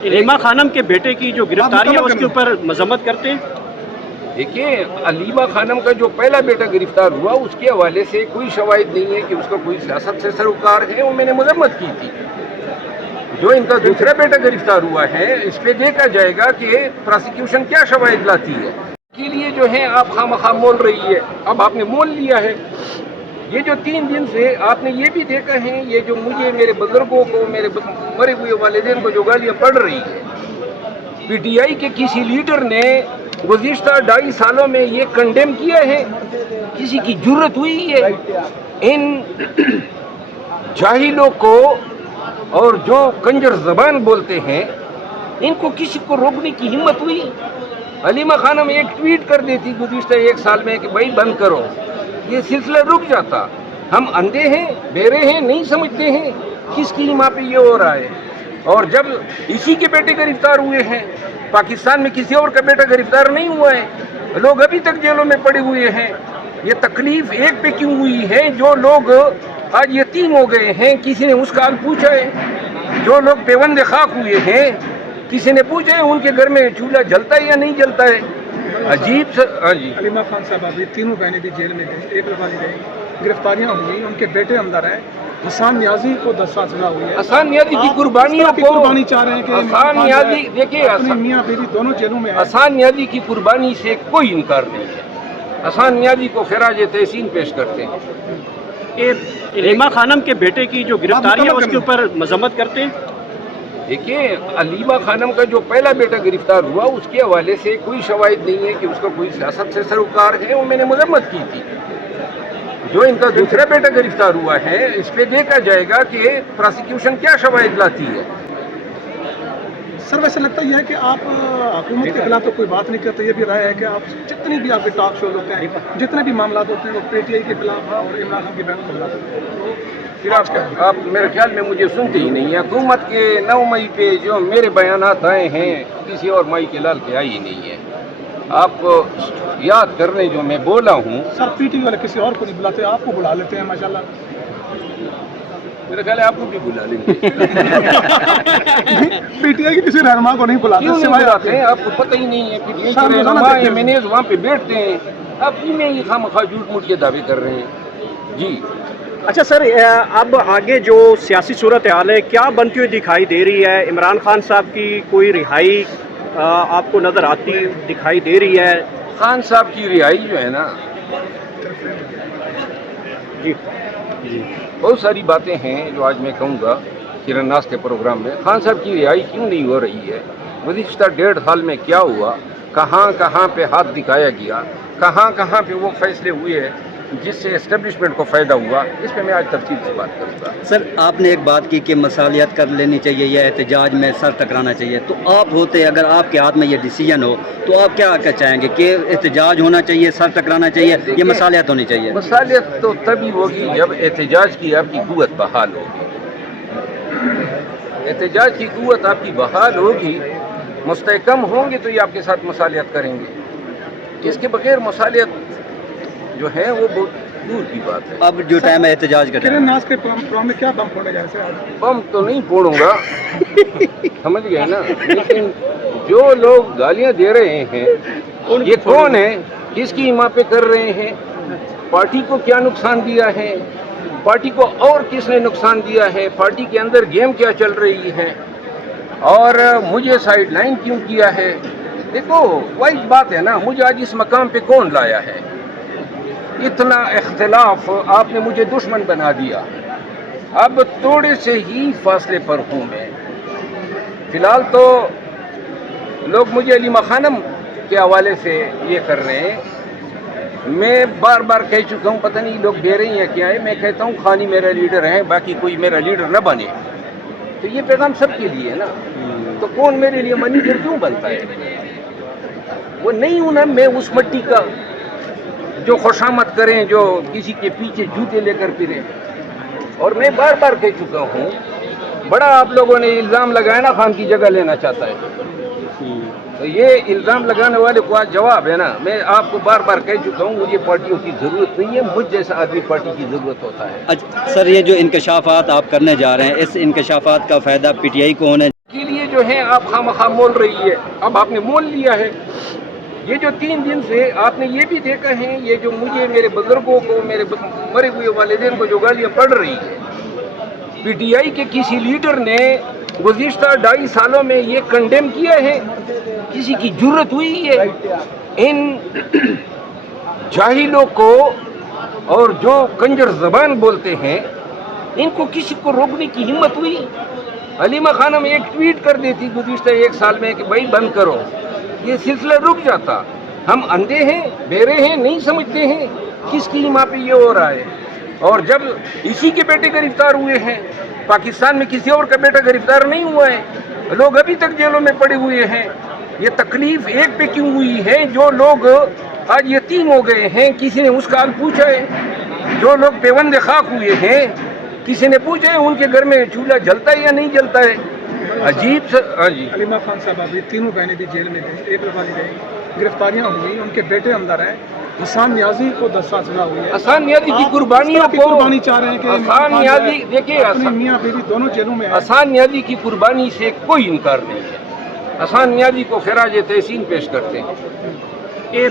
रीमा खानम के बेटे की जो गिरफ्तारी है उसके ऊपर मजम्मत करते हैं। देखिए, अलीमा खानम का जो पहला बेटा गिरफ्तार हुआ उसके हवाले से कोई शवाहिद नहीं है कि उसका कोई सियासत से सरोकार है, और मैंने मजम्मत की थी। जो इनका दूसरा बेटा गिरफ्तार हुआ है, इस पे देखा जाएगा कि प्रोसिक्यूशन क्या शवाहिद लाती है। के लिए जो है आप खामखा मोल रही है, अब आपने मोल लिया है। ये जो 3 दिन से आपने ये भी देखा है, ये जो मुझे मेरे बुजुर्गों को, मेरे मरे हुए वालिदैन को जो गालियाँ पड़ रही है, पीटीआई के किसी लीडर ने गुज़िश्ता 2.5 सालों में ये कंडेम किया है? किसी की जुर्रत हुई है इन जाहिलों को और जो कंजर ज़बान बोलते हैं इनको किसी को रोकने की हिम्मत हुई? अलीमा खानम एक ट्वीट कर देती गुज़िश्ता 1 साल में कि भाई बंद करो, ये सिलसिला रुक जाता। हम अंधे हैं, बेरे हैं, नहीं समझते हैं किसकी माँ पे ये हो रहा है। और जब इसी के बेटे गिरफ्तार हुए हैं, पाकिस्तान में किसी और का बेटा गिरफ्तार नहीं हुआ है, लोग अभी तक जेलों में पड़े हुए हैं। ये तकलीफ एक पे क्यों हुई है? जो लोग आज यतीम हो गए हैं, किसी ने उसका हाल पूछा है? जो लोग पेवंदे खाक हुए हैं, किसी ने पूछा है उनके घर में चूल्हा जलता है या नहीं जलता है? अजीब सा। हाँ जी, अलीमा खान साहब अभी तीनों बहनें भी जेल में गई, एक लड़का गई, गिरफ्तारियां हुई, उनके बेटे अंदर हैं। हसन नियाजी को 10 साल सजा हुई है। हसन नियाजी की कुर्बानियों को कुर्बानी चाह रहे हैं कि हसन नियाजी, देखिए मियाँ बीवी दोनों जेलों में है। हसन नियाजी की कुर्बानी से कोई इनकार नहीं है। हसन नियाजी को खिराज तहसीन पेश करते हैं। रीमा खानम के बेटे की जो गिरफ्तारी है उसके ऊपर मजम्मत करते हैं। देखिए, अलीमा खानम का जो पहला बेटा गिरफ्तार हुआ उसके हवाले से कोई शवाहिद नहीं है कि उसका कोई सियासत से सरोकार है, और मैंने मजम्मत की थी। जो इनका दूसरा बेटा गिरफ्तार हुआ है, इस पे देखा जाएगा कि प्रोसिक्यूशन क्या शवाहिद लाती है। सर वैसे लगता यह है कि आप हुकूमत के खिलाफ तो कोई बात नहीं करते, ये भी राय है कि आप जितनी भी आपके टॉक शोज होते हैं, जितने भी मामला होते हैं वो पीटीआई के खिलाफ और इमरान खान की बहन के खिलाफ होते हैं। फिर आप मेरे ख्याल में मुझे सुनते ही नहीं है। हुकूमत के 9 मई पे जो मेरे बयानात आए हैं, किसी और माई के लाल के आए ही नहीं है। आप याद कर रहे जो मैं बोला हूँ। सर पीटीआई वाले किसी और को नहीं बुलाते, आपको बुला लेते हैं माशाल्लाह। मेरा ख्याल है आपको भी बुला लेंगे। पीटीआई के किसी रहनुमा को नहीं बुलाते, क्यों नहीं सिवाय बुलाते हैं? आपको पता ही नहीं है। पीटीआई के रहनुमा एमएनएज वहाँ पे बैठते हैं, आप में ही खामखा झूठ मूठ के दावे कर रहे हैं जी। अच्छा सर, अब आगे जो सियासी सूरत हाल है क्या बनती हुई दिखाई दे रही है? इमरान खान साहब की कोई रिहाई आपको नज़र आती दिखाई दे रही है? खान साहब की रिहाई जो है ना, जी बहुत सारी बातें हैं जो आज मैं कहूँगा किरण नास के प्रोग्राम में। खान साहब की रिहाई क्यों नहीं हो रही है? गुज़िश्ता 1.5 साल में क्या हुआ? कहाँ कहाँ पे हाथ दिखाया गया? कहाँ कहाँ पे वो फैसले हुए हैं जिससे एस्टेब्लिशमेंट को फ़ायदा हुआ? इस पे मैं आज तफसील से बात करूँगा। सर आपने एक बात की कि मसालियत कर लेनी चाहिए या एहतजाज में सर टकराना चाहिए, तो आप होते अगर आपके हाथ में ये डिसीजन हो तो आप क्या क्या चाहेंगे कि एहतजाज होना चाहिए, सर टकराना चाहिए या मसालियत होनी चाहिए? मसालियत तो तभी होगी जब एहतजाज की आपकी कुव्वत बहाल होगी। एहतजाज की कुव्वत आपकी बहाल होगी, मुस्तहकम होंगे तो ये आपके साथ मसालियत करेंगे। इसके बगैर मसालियत जो है वो बहुत दूर की बात है। अब जो टाइम है एहतजाज का किरण नास के प्रोग्राम में क्या बम फोड़े जा रहे हैं? बम तो नहीं फोड़ूंगा, समझ गए ना, लेकिन जो लोग गालियां दे रहे हैं ये कौन है? किसकी इमा पे कर रहे हैं? पार्टी को क्या नुकसान दिया है? पार्टी को और किसने नुकसान दिया है? पार्टी के अंदर गेम क्या चल रही है? और मुझे साइडलाइन क्यों किया है? देखो वही बात है ना, मुझे आज इस मकाम पे कौन लाया है? इतना इख्तिलाफ आपने मुझे दुश्मन बना दिया। अब थोड़े से ही फासले पर हूँ मैं। फिलहाल तो लोग मुझे अलीमा खानम के हवाले से ये कर रहे हैं। मैं बार बार कह चुका हूँ, पता नहीं लोग दे रही हैं क्या है। मैं कहता हूँ खानी मेरा लीडर है, बाकी कोई मेरा लीडर न बने। तो ये पैगाम सबके लिए है ना। तो कौन मेरे लिए मैनेजर क्यों बनता है? वो नहीं हूँ ना मैं उस मट्टी का जो खुशामद करें, जो किसी के पीछे जूते लेकर फिरें। और मैं बार बार कह चुका हूँ, बड़ा आप लोगों ने इल्ज़ाम लगाया ना खान की जगह लेना चाहता है, तो ये इल्ज़ाम लगाने वाले को आज जवाब है ना। मैं आपको बार बार कह चुका हूँ, मुझे पार्टियों की ज़रूरत नहीं है, मुझ जैसा आदमी पार्टी की ज़रूरत होता है। अच्छा सर, ये जो इंकशाफात आप करने जा रहे हैं, इस इंकशाफात का फ़ायदा पीटीआई को होने के लिए جو ہیں آپ خواہ مول رہی ہے، اب آپ نے مول لیا ہے۔ یہ جو 3 دن سے آپ نے یہ بھی دیکھا ہے، یہ جو مجھے میرے بزرگوں کو، میرے مرے ہوئے والدین کو جو گالیاں پڑ رہی ہے، پی ٹی آئی کے کسی لیڈر نے گزشتہ 2.5 سالوں میں یہ کنڈیم کیا ہے؟ کسی کی جرت ہوئی ہے ان جاہلوں کو اور جو کنجر زبان بولتے ہیں ان کو کسی کو روکنے کی ہمت ہوئی؟ حلیمہ خانم ایک ٹویٹ کر دیتی گزشتہ 1 سال میں کہ بھائی بند کرو، یہ سلسلہ رک جاتا۔ ہم اندھے ہیں، بہرے ہیں، نہیں سمجھتے ہیں کس کی ماں پہ یہ ہو رہا ہے؟ اور جب اسی کے بیٹے گرفتار ہوئے ہیں، پاکستان میں کسی اور کا بیٹا گرفتار نہیں ہوا ہے، لوگ ابھی تک جیلوں میں پڑے ہوئے ہیں۔ یہ تکلیف ایک پہ کیوں ہوئی ہے؟ جو لوگ آج یتیم ہو گئے ہیں، کسی نے اس کا حال پوچھا ہے؟ جو لوگ پیوند خاک ہوئے ہیں، کسی نے پوچھا ہے ان کے گھر میں چولہا جلتا ہے یا نہیں جلتا ہے؟ عجیب ہاں جی۔ حلیمہ خان صاحب ابھی تینوں بہنیں بھی جیل میں گئی، ایک والی گئی، گرفتاریاں ہوئی، ان کے بیٹے اندر ہیں۔ حسان نیازی کو 10 سال سزا ہوئی ہے۔ حسان نیازی کی آپ قربانیوں اس طرح کی کو قربانی چاہ رہے ہیں کہ حسان نیازی دیکھیے، اپنی میاں بیوی دونوں جیلوں میں ہیں۔ حسان نیازی کی قربانی سے کوئی انکار نہیں ہے۔ حسان نیازی کو خراج تحسین پیش کرتے ہیں۔